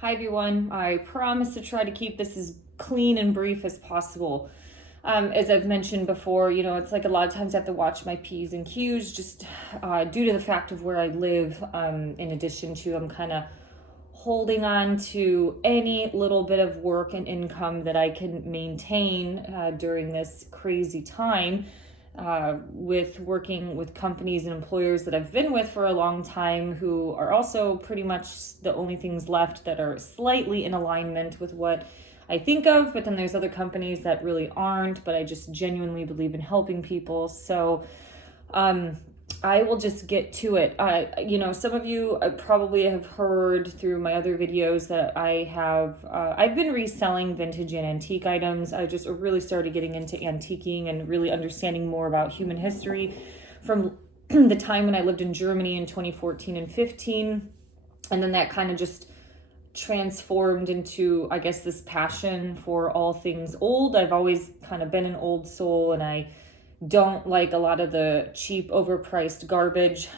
Hi everyone, I promise to try to keep this as clean and brief as possible. As I've mentioned before, it's like a lot of times I have to watch my P's and Q's just due to the fact of where I live. In addition to, I'm kind of holding on to any little bit of work and income that I can maintain during this crazy time. With working with companies and employers that I've been with for a long time who are also pretty much the only things left that are slightly in alignment with what I think of, but then there's other companies that really aren't, but I just genuinely believe in helping people. So I will just get to it. Some of you probably have heard through my other videos that I've been reselling vintage and antique items. I just really started getting into antiquing and really understanding more about human history from the time when I lived in Germany in 2014 and 15. And then that kind of just transformed into, I guess, this passion for all things old. I've always kind of been an old soul, and I don't like a lot of the cheap, overpriced garbage,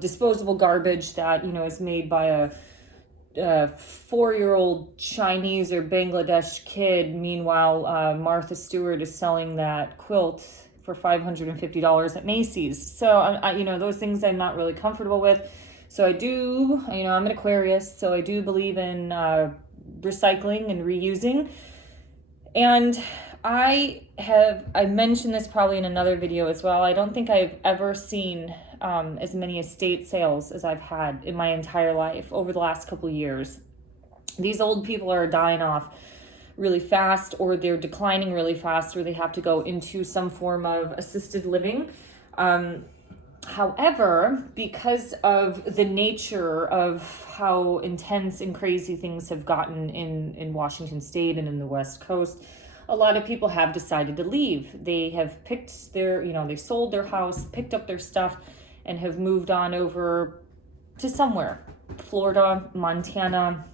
disposable garbage that, is made by a 4-year-old Chinese or Bangladesh kid. Meanwhile, Martha Stewart is selling that quilt for $550 at Macy's. So, those things I'm not really comfortable with. So I do, I'm an Aquarius, so I do believe in recycling and reusing. And I mentioned this probably in another video as well. I don't think I've ever seen as many estate sales as I've had in my entire life over the last couple of years. These old people are dying off really fast, or they're declining really fast, or they have to go into some form of assisted living. However, because of the nature of how intense and crazy things have gotten in Washington State and in the West Coast, a lot of people have decided to leave. They have picked they sold their house, picked up their stuff, and have moved on over to somewhere. Florida, Montana,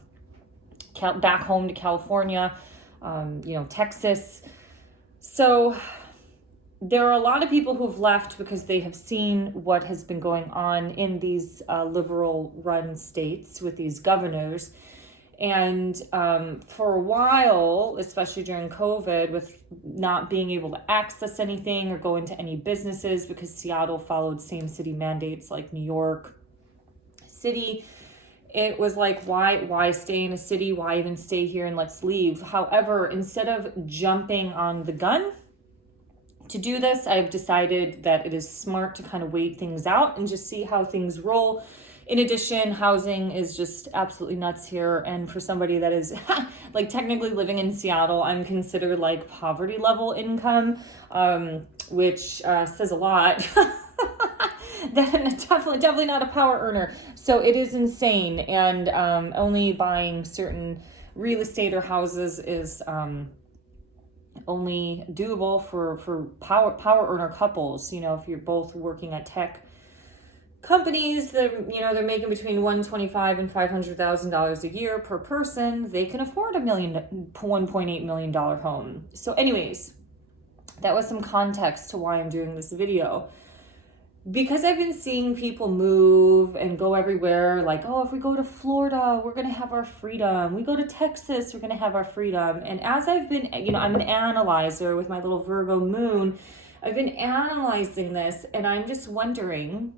back home to California, Texas. So there are a lot of people who've left because they have seen what has been going on in these liberal-run states with these governors. And for a while, especially during COVID, with not being able to access anything or go into any businesses because Seattle followed same city mandates like New York City, it was like, why stay in a city? Why even stay here, and let's leave? However, instead of jumping on the gun to do this, I've decided that it is smart to kind of wait things out and just see how things roll. In addition, housing is just absolutely nuts here. And for somebody that is like technically living in Seattle, I'm considered like poverty level income, which says a lot. Then definitely not a power earner. So it is insane. And only buying certain real estate or houses is only doable for power earner couples. If you're both working at tech companies that they're making between $125,000 and $500,000 a year per person, they can afford $1.8 million home. So anyways, that was some context to why I'm doing this video. Because I've been seeing people move and go everywhere, like, oh, if we go to Florida, we're going to have our freedom. We go to Texas, we're going to have our freedom. And as I've been, I'm an analyzer with my little Virgo moon. I've been analyzing this, and I'm just wondering,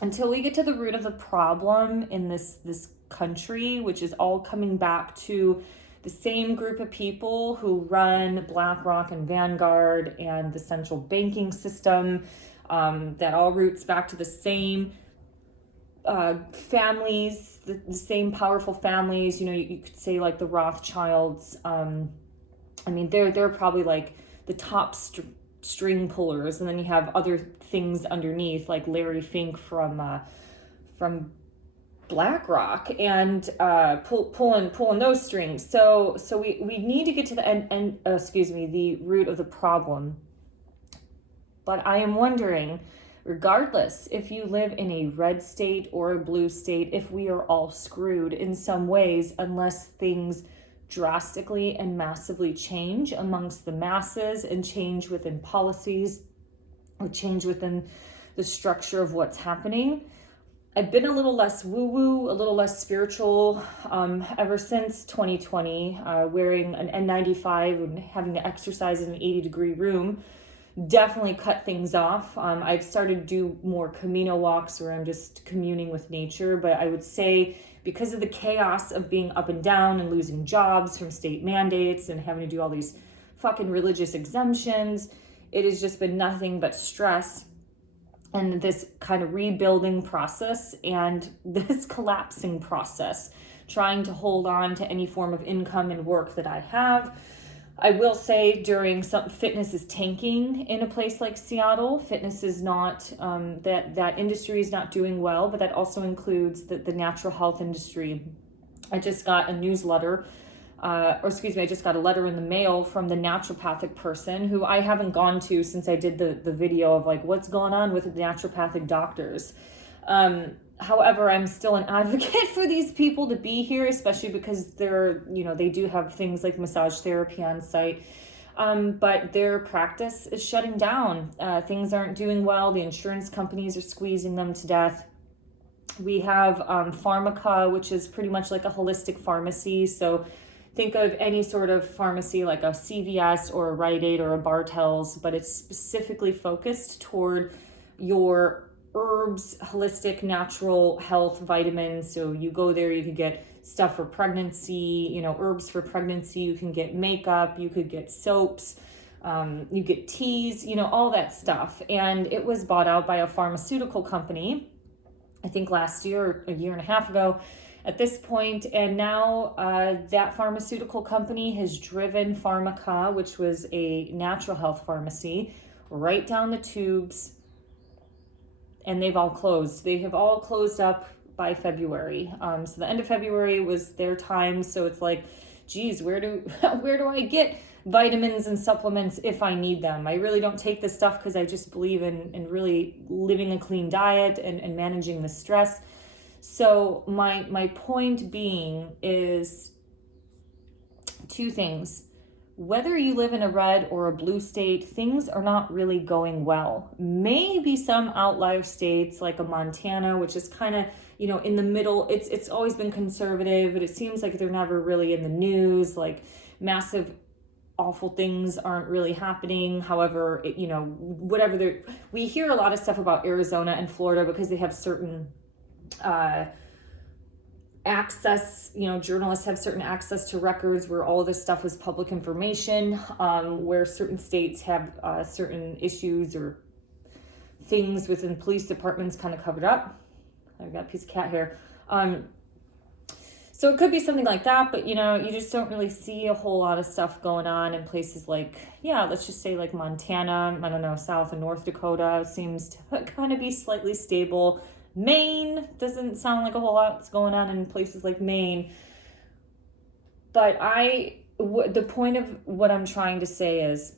until we get to the root of the problem in this country, which is all coming back to the same group of people who run BlackRock and Vanguard and the central banking system, that all roots back to the same families, the same powerful families. You could say like the Rothschilds. They're probably like the top string pullers, and then you have other things underneath, like Larry Fink from BlackRock, and pulling those strings. So we need to get to the root of the problem. But I am wondering, regardless if you live in a red state or a blue state, if we are all screwed in some ways unless things drastically and massively change amongst the masses and change within policies or change within the structure of what's happening. I've been a little less woo-woo, a little less spiritual ever since 2020, wearing an N95 and having to exercise in an 80-degree room. Definitely cut things off. I've started to do more Camino walks where I'm just communing with nature, but I would say because of the chaos of being up and down and losing jobs from state mandates and having to do all these fucking religious exemptions, it has just been nothing but stress and this kind of rebuilding process and this collapsing process, trying to hold on to any form of income and work that I have. I will say fitness is tanking in a place like Seattle. Fitness is not, that industry is not doing well, but that also includes the natural health industry. I just got a newsletter, I just got a letter in the mail from the naturopathic person who I haven't gone to since I did the video of like what's going on with the naturopathic doctors. However, I'm still an advocate for these people to be here, especially because they do have things like massage therapy on site. But their practice is shutting down. Things aren't doing well. The insurance companies are squeezing them to death. We have Pharmaca, which is pretty much like a holistic pharmacy. So think of any sort of pharmacy like a CVS or a Rite Aid or a Bartell's, but it's specifically focused toward your herbs, holistic, natural health, vitamins. So you go there, you could get stuff for pregnancy, herbs for pregnancy. You can get makeup, you could get soaps, you get teas, all that stuff. And it was bought out by a pharmaceutical company, I think last year or a year and a half ago at this point. And now that pharmaceutical company has driven Pharmaca, which was a natural health pharmacy, right down the tubes. And they've all closed. They have all closed up by February. So the end of February was their time. So it's like, geez, where do I get vitamins and supplements if I need them? I really don't take this stuff because I just believe in really living a clean diet and managing the stress. So my point being is two things. Whether you live in a red or a blue state, things are not really going well. Maybe some outlier states like a Montana, which is kind of, in the middle. It's always been conservative, but it seems like they're never really in the news. Like massive, awful things aren't really happening. However, we hear a lot of stuff about Arizona and Florida because they have certain access, journalists have certain access to records where all of this stuff is public information, where certain states have certain issues or things within police departments kind of covered up. I've got a piece of cat hair. So it could be something like that, but you just don't really see a whole lot of stuff going on in places like, let's just say like Montana, I don't know, South and North Dakota seems to kind of be slightly stable. Maine doesn't sound like a whole lot's going on in places like Maine. But the point of what I'm trying to say is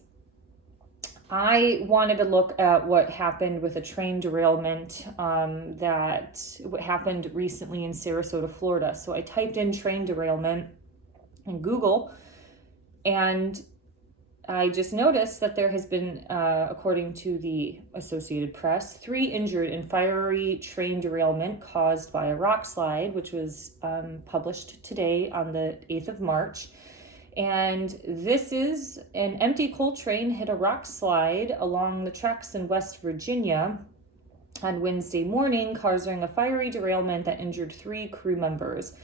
I wanted to look at what happened with a train derailment what happened recently in Sarasota, Florida. So I typed in train derailment in Google, and I just noticed that there has been, according to the Associated Press, 3 injured in fiery train derailment caused by a rock slide, which was published today on the 8th of March. And this is an empty coal train hit a rock slide along the tracks in West Virginia on Wednesday morning, causing a fiery derailment that injured 3 crew members.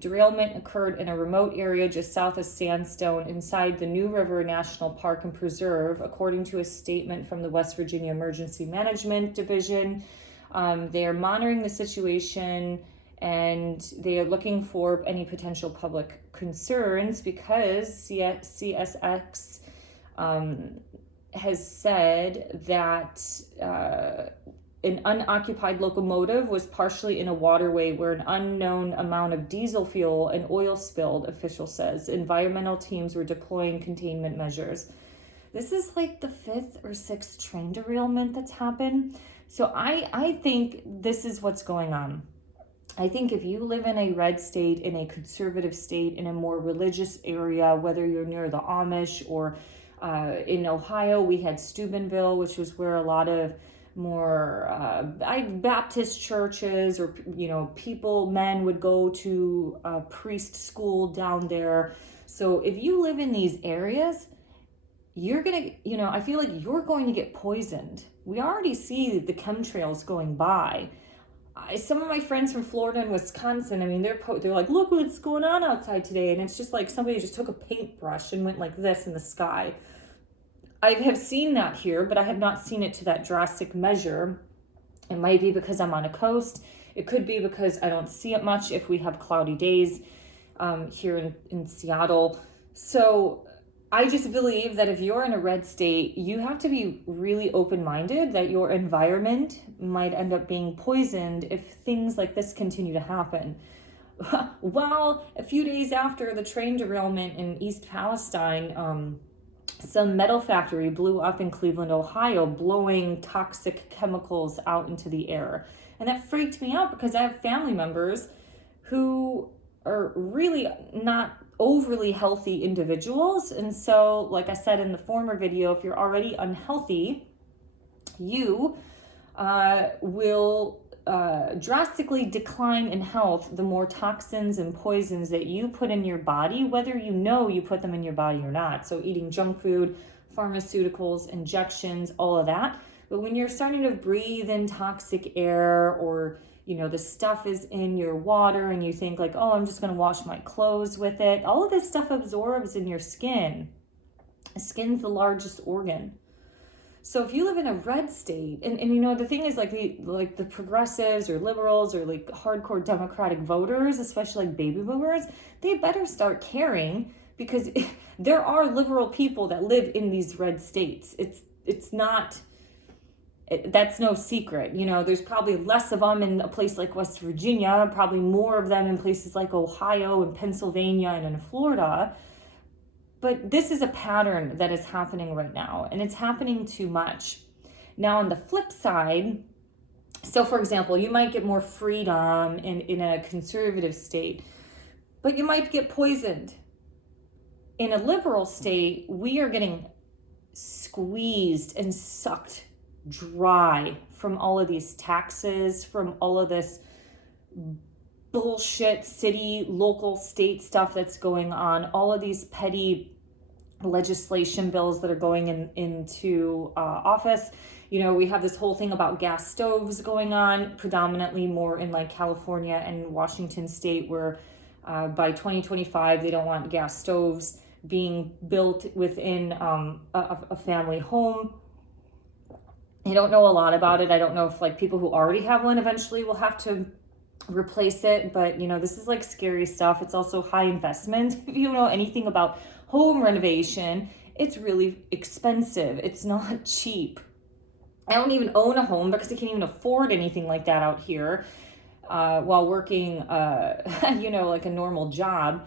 Derailment occurred in a remote area just south of Sandstone inside the New River National Park and Preserve, according to a statement from the West Virginia Emergency Management Division. They are monitoring the situation and they are looking for any potential public concerns because CSX has said that an unoccupied locomotive was partially in a waterway where an unknown amount of diesel fuel and oil spilled, official says. Environmental teams were deploying containment measures. This is like the 5th or 6th train derailment that's happened. So I think this is what's going on. I think if you live in a red state, in a conservative state, in a more religious area, whether you're near the Amish or in Ohio, we had Steubenville, which was where a lot of more Baptist churches, or men would go to priest school down there. So if you live in these areas, you're gonna, I feel like you're going to get poisoned. We already see the chemtrails going by. Some of my friends from Florida and Wisconsin, I mean, they're like, look what's going on outside today, and it's just like somebody just took a paintbrush and went like this in the sky. I have seen that here, but I have not seen it to that drastic measure. It might be because I'm on a coast. It could be because I don't see it much if we have cloudy days here in Seattle. So I just believe that if you're in a red state, you have to be really open-minded that your environment might end up being poisoned if things like this continue to happen. Well, a few days after the train derailment in East Palestine, some metal factory blew up in Cleveland, Ohio, blowing toxic chemicals out into the air. And that freaked me out because I have family members who are really not overly healthy individuals. And so, like I said in the former video, if you're already unhealthy, you will drastically decline in health the more toxins and poisons that you put in your body, whether you know you put them in your body or not. So eating junk food, pharmaceuticals, injections, all of that. But when you're starting to breathe in toxic air, or the stuff is in your water and you think like, oh, I'm just going to wash my clothes with it, all of this stuff absorbs in your skin. The skin's the largest organ. So if you live in a red state, and the thing is, like the progressives or liberals or like hardcore Democratic voters, especially like baby boomers, they better start caring, because there are liberal people that live in these red states. It's not, that's no secret. There's probably less of them in a place like West Virginia, probably more of them in places like Ohio and Pennsylvania and in Florida. But this is a pattern that is happening right now, and it's happening too much. Now, on the flip side, so for example, you might get more freedom in a conservative state, but you might get poisoned. In a liberal state, we are getting squeezed and sucked dry from all of these taxes, from all of this bullshit city, local, state stuff that's going on, all of these petty legislation bills that are going into office. We have this whole thing about gas stoves going on, predominantly more in like California and Washington state, where by 2025 they don't want gas stoves being built within a family home. I don't know a lot about it. I don't know if like people who already have one eventually will have to replace it, but this is like scary stuff. It's also high investment. If you know anything about home renovation, it's really expensive. It's not cheap. I don't even own a home because I can't even afford anything like that out here while working like a normal job.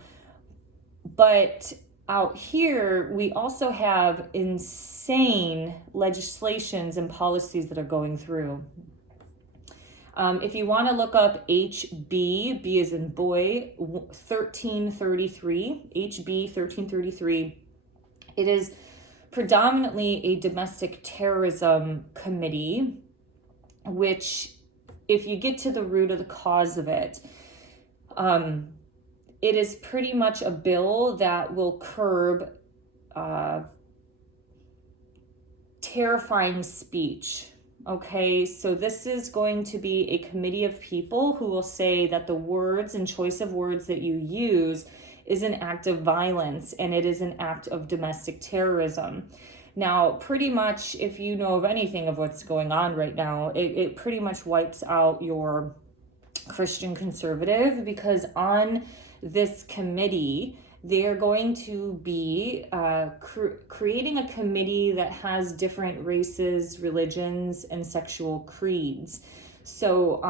But out here, we also have insane legislations and policies that are going through. If you want to look up HB, B as in boy, 1333, HB 1333, it is predominantly a domestic terrorism committee, which, if you get to the root of the cause of it, it is pretty much a bill that will curb terrifying speech. Okay, so this is going to be a committee of people who will say that the words and choice of words that you use is an act of violence, and it is an act of domestic terrorism. Now, pretty much, if you know of anything of what's going on right now, it pretty much wipes out your Christian conservative, because on this committee, they're going to be creating a committee that has different races, religions, and sexual creeds. So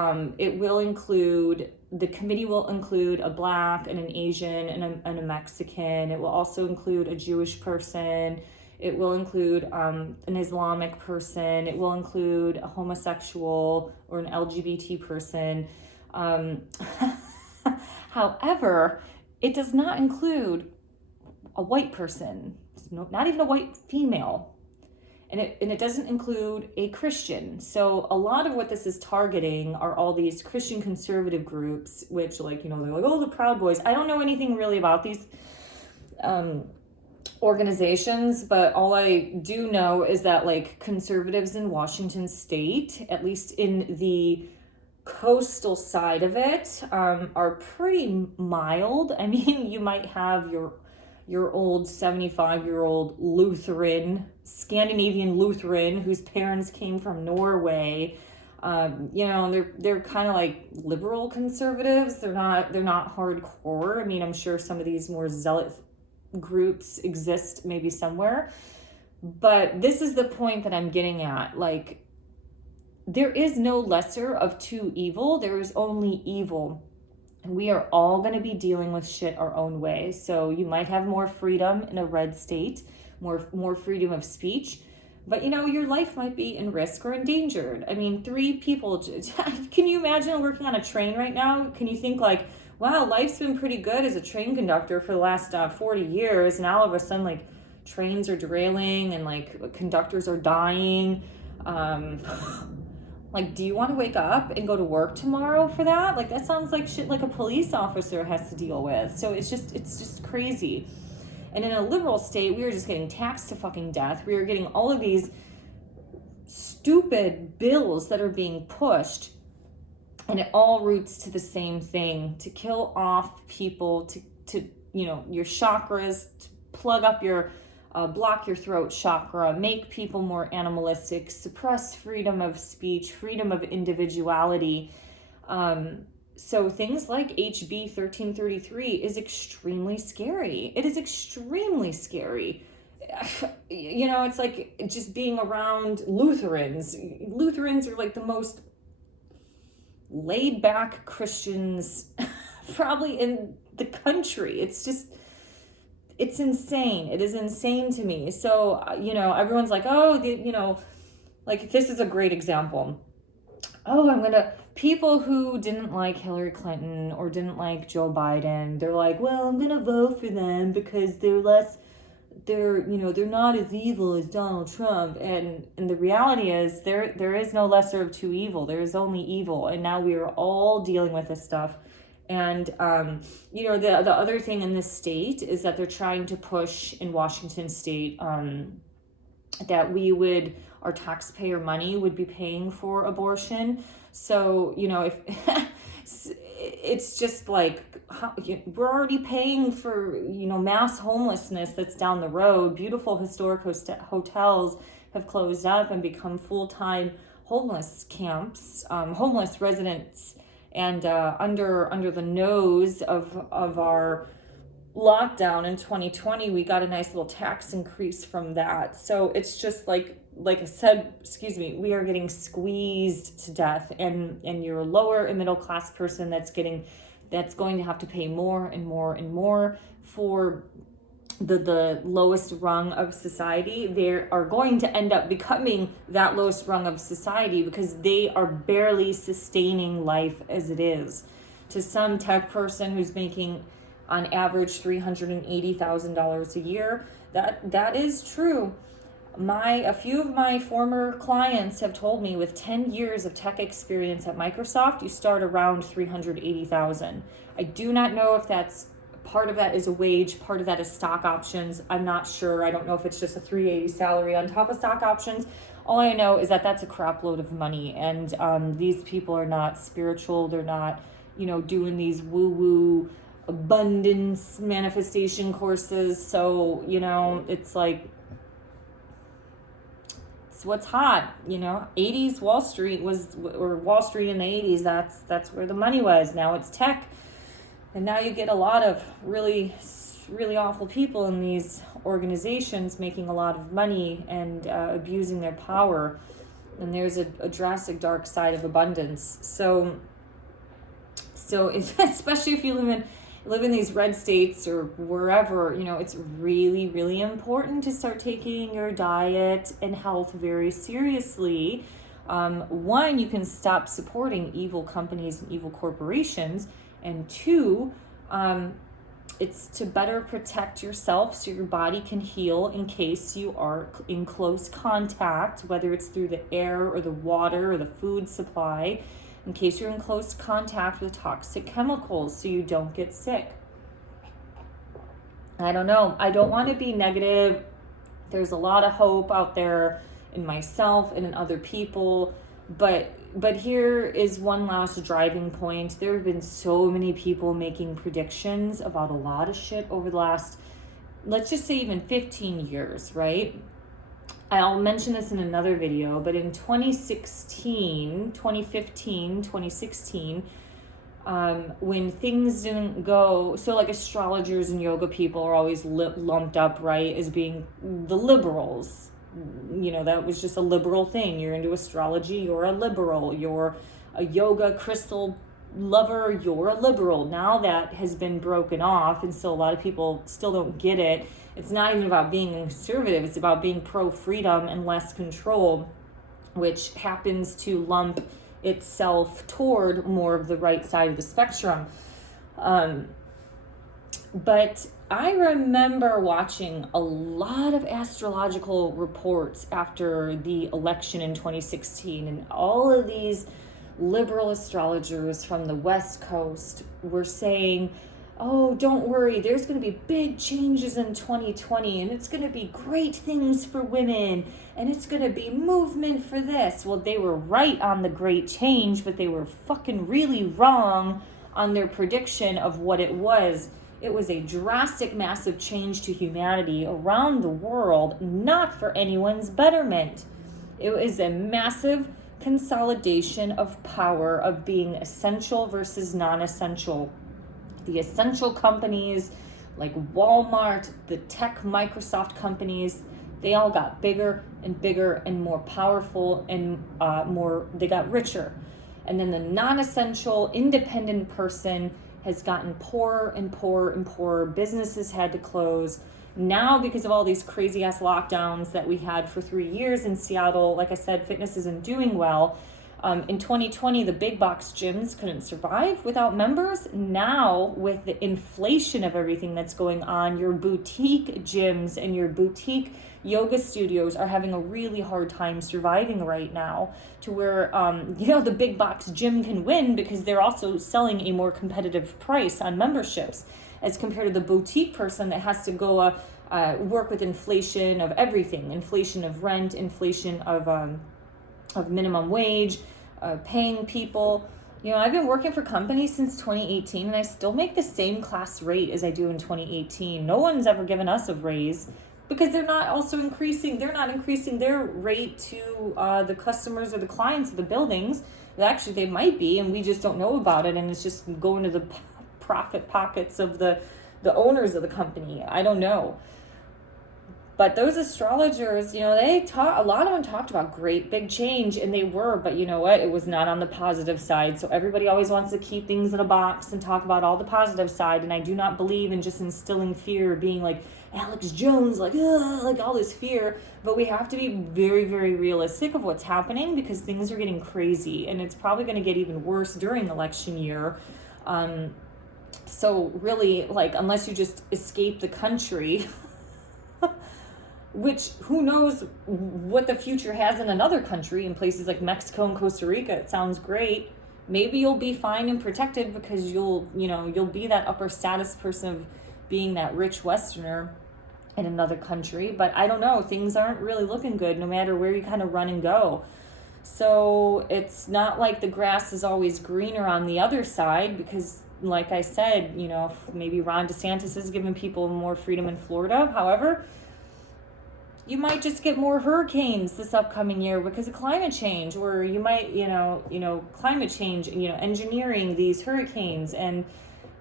the committee will include a Black and an Asian and a Mexican. It will also include a Jewish person. It will include an Islamic person. It will include a homosexual or an LGBT person. However, it does not include a white person, not even a white female. And it doesn't include a Christian. So a lot of what this is targeting are all these Christian conservative groups, which, like, they're like, oh, the Proud Boys. I don't know anything really about these organizations, but all I do know is that, like, conservatives in Washington state, at least in the coastal side of it, are pretty mild. I mean, you might have your old 75-year-old Lutheran, Scandinavian Lutheran, whose parents came from Norway. They're kind of like liberal conservatives. They're not hardcore. I mean, I'm sure some of these more zealot groups exist maybe somewhere, but this is the point that I'm getting at. Like, there is no lesser of two evil. There is only evil. And we are all going to be dealing with shit our own way. So you might have more freedom in a red state, more freedom of speech, but your life might be in risk or endangered. I mean, 3 people, can you imagine working on a train right now? Can you think like, wow, life's been pretty good as a train conductor for the last 40 years. And all of a sudden, like, trains are derailing and, like, conductors are dying. Like, do you want to wake up and go to work tomorrow for that? Like, that sounds like shit like a police officer has to deal with. So it's just crazy. And in a liberal state, we are just getting taxed to fucking death. We are getting all of these stupid bills that are being pushed. And it all roots to the same thing: to kill off people, to your chakras, to plug up your block your throat chakra, make people more animalistic, suppress freedom of speech, freedom of individuality. So things like HB 1333 is extremely scary. It is extremely scary. It's like just being around Lutherans. Lutherans are like the most laid back Christians probably in the country. It's insane. It is insane to me. So, everyone's like, oh, like, this is a great example. Oh, people who didn't like Hillary Clinton or didn't like Joe Biden, they're like, well, I'm going to vote for them because they're not as evil as Donald Trump. And the reality is there is no lesser of two evil. There is only evil. And now we are all dealing with this stuff. And, the other thing in this state is that they're trying to push in Washington state that our taxpayer money would be paying for abortion. So, if it's just like, we're already paying for, mass homelessness that's down the road. Beautiful historic hotels have closed up and become full-time homeless camps, homeless residents. And under the nose of our lockdown in 2020, we got a nice little tax increase from that. So it's just like I said, we are getting squeezed to death, and you're a lower and middle class person that's going to have to pay more and more and more for the lowest rung of society. They are going to end up becoming that lowest rung of society because they are barely sustaining life as it is. To some tech person who's making on average $380,000 a year, that is true. A few of my former clients have told me with 10 years of tech experience at Microsoft, you start around $380,000. I do not know if that's part of that is a wage, part of that is stock options. I'm not sure. I don't know if it's just a $380 salary on top of stock options. All I know is that that's a crap load of money. And these people are not spiritual. They're not, doing these woo-woo abundance manifestation courses. So, it's like, it's what's hot. 80s Wall Street Wall Street in the 80s, that's where the money was. Now it's tech. And now you get a lot of really, really awful people in these organizations making a lot of money and abusing their power. And there's a drastic dark side of abundance. So especially if you live in these red states or wherever, it's really, really important to start taking your diet and health very seriously. One, you can stop supporting evil companies and evil corporations. And two, it's to better protect yourself so your body can heal in case you are in close contact, whether it's through the air or the water or the food supply, in case you're in close contact with toxic chemicals so you don't get sick. I don't know. I don't want to be negative. There's a lot of hope out there in myself and in other people, but here is one last driving point. There have been so many people making predictions about a lot of shit over the last, let's just say even 15 years, right? I'll mention this in another video, but in 2016, 2015, 2016, when things didn't go, so like astrologers and yoga people are always lumped up, right, as being the liberals. You know, that was just a liberal thing. You're into astrology, you're a liberal. You're a yoga crystal lover, you're a liberal. Now that has been broken off, and so a lot of people still don't get it. It's not even about being conservative, it's about being pro-freedom and less control, which happens to lump itself toward more of the right side of the spectrum. But I remember watching a lot of astrological reports after the election in 2016, and all of these liberal astrologers from the West Coast were saying, oh, don't worry, there's going to be big changes in 2020, and it's going to be great things for women, and it's going to be movement for this. Well, they were right on the great change, but they were fucking really wrong on their prediction of what it was. It was a drastic, massive change to humanity around the world, not for anyone's betterment. It was a massive consolidation of power, of being essential versus non-essential. The essential companies like Walmart, the tech Microsoft companies, they all got bigger and bigger and more powerful and they got richer. And then the non-essential independent person has gotten poorer and poorer and poorer. Businesses had to close. Now, because of all these crazy ass lockdowns that we had for 3 years in Seattle, like I said, fitness isn't doing well. In 2020, the big box gyms couldn't survive without members. Now, with the inflation of everything that's going on, your boutique gyms and your boutique yoga studios are having a really hard time surviving right now, to where, the big box gym can win because they're also selling a more competitive price on memberships as compared to the boutique person that has to go work with inflation of everything, inflation of rent, inflation of minimum wage, paying people. You know, I've been working for companies since 2018, and I still make the same class rate as I do in 2018. No one's ever given us a raise because they're not increasing their rate to the customers or the clients of the buildings. Actually, they might be, and we just don't know about it, and it's just going to the profit pockets of the owners of the company. I don't know. But those astrologers, a lot of them talked about great big change, and they were, but you know what? It was not on the positive side. So everybody always wants to keep things in a box and talk about all the positive side, and I do not believe in just instilling fear, being like Alex Jones, like all this fear. But we have to be very, very realistic of what's happening, because things are getting crazy, and it's probably going to get even worse during election year. So really, unless you just escape the country, which who knows what the future has in another country, in places like Mexico and Costa Rica. It sounds great. Maybe you'll be fine and protected because you'll be that upper status person of being that rich Westerner in another country. But I don't know, things aren't really looking good no matter where you kind of run and go. So it's not like the grass is always greener on the other side, because like I said, maybe Ron DeSantis is giving people more freedom in Florida. However, you might just get more hurricanes this upcoming year because of climate change, or you might, climate change, engineering these hurricanes, and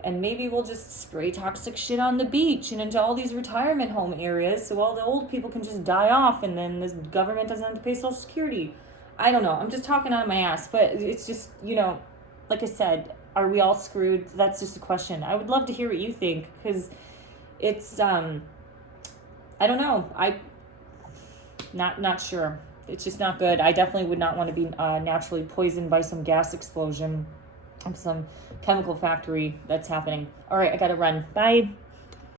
maybe we'll just spray toxic shit on the beach and into all these retirement home areas so all the old people can just die off, and then the government doesn't have to pay Social Security. I don't know. I'm just talking out of my ass, but it's just, like I said, are we all screwed? That's just a question. I would love to hear what you think, because it's, I don't know. Not sure. It's just not good. I definitely would not want to be naturally poisoned by some gas explosion of some chemical factory that's happening. All right, I gotta run. Bye.